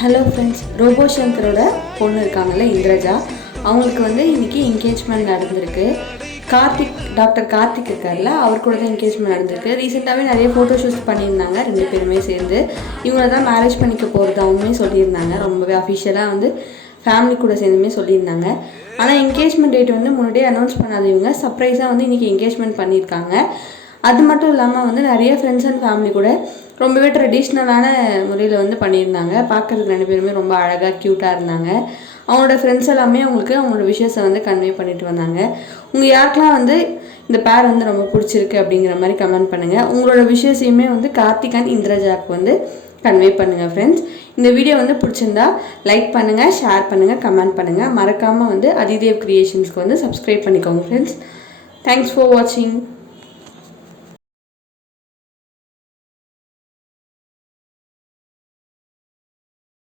Hello friends robot சங்கரோட பொண்ணு இருக்காங்கல்ல இந்திரஜா. அவங்களுக்கு வந்து இன்றைக்கி என்கேஜ்மெண்ட் நடந்திருக்கு. கார்த்திக் டாக்டர் கார்த்திக் இருக்கார்ல அவர் கூட தான் என்கேஜ்மெண்ட் நடந்திருக்கு. ரீசெண்டாகவே நிறைய ஃபோட்டோ ஷூட்ஸ் பண்ணியிருந்தாங்க ரெண்டு பேருமே சேர்ந்து. இவங்கள தான் மேரேஜ் பண்ணிக்க போகிறதாவுமே சொல்லியிருந்தாங்க. ரொம்பவே அஃபிஷியலாக வந்து ஃபேமிலி கூட சேர்ந்துமே சொல்லியிருந்தாங்க. ஆனால் என்கேஜ்மெண்ட் டேட் வந்து முன்னாடியே அனௌன்ஸ் பண்ணாத இவங்க சர்ப்ரைஸாக வந்து இன்றைக்கி என்கேஜ்மெண்ட் பண்ணியிருக்காங்க. அது மட்டும் இல்லாமல் வந்து நிறைய ஃப்ரெண்ட்ஸ் அண்ட் ஃபேமிலி கூட ரொம்பவே ட்ரெடிஷ்னலான முறையில் வந்து பண்ணியிருந்தாங்க. பார்க்குறதுக்கு ரெண்டு பேருமே ரொம்ப அழகாக க்யூட்டாக இருந்தாங்க. அவங்களோட ஃப்ரெண்ட்ஸ் எல்லாமே அவங்களுக்கு அவங்களோட விஷயத்தை வந்து கன்வே பண்ணிட்டு வந்தாங்க. உங்கள் யாருக்கெலாம் வந்து இந்த பேர் வந்து ரொம்ப பிடிச்சிருக்கு அப்படிங்கிற மாதிரி கமெண்ட் பண்ணுங்கள் உங்களோட விஷயத்தையுமே வந்து கார்த்திக் அண்ட் இந்திரஜாக்கு வந்து கன்வே பண்ணுங்கள் ஃப்ரெண்ட்ஸ் இந்த வீடியோ வந்து பிடிச்சிருந்தா லைக் பண்ணுங்கள் ஷேர் பண்ணுங்கள் கமெண்ட் பண்ணுங்கள் மறக்காமல் வந்து அதிதேவ் கிரியேஷன்ஸ்க்கு வந்து சப்ஸ்கிரைப் பண்ணிக்கோங்க ஃப்ரெண்ட்ஸ் தேங்க்ஸ் ஃபார் வாட்சிங்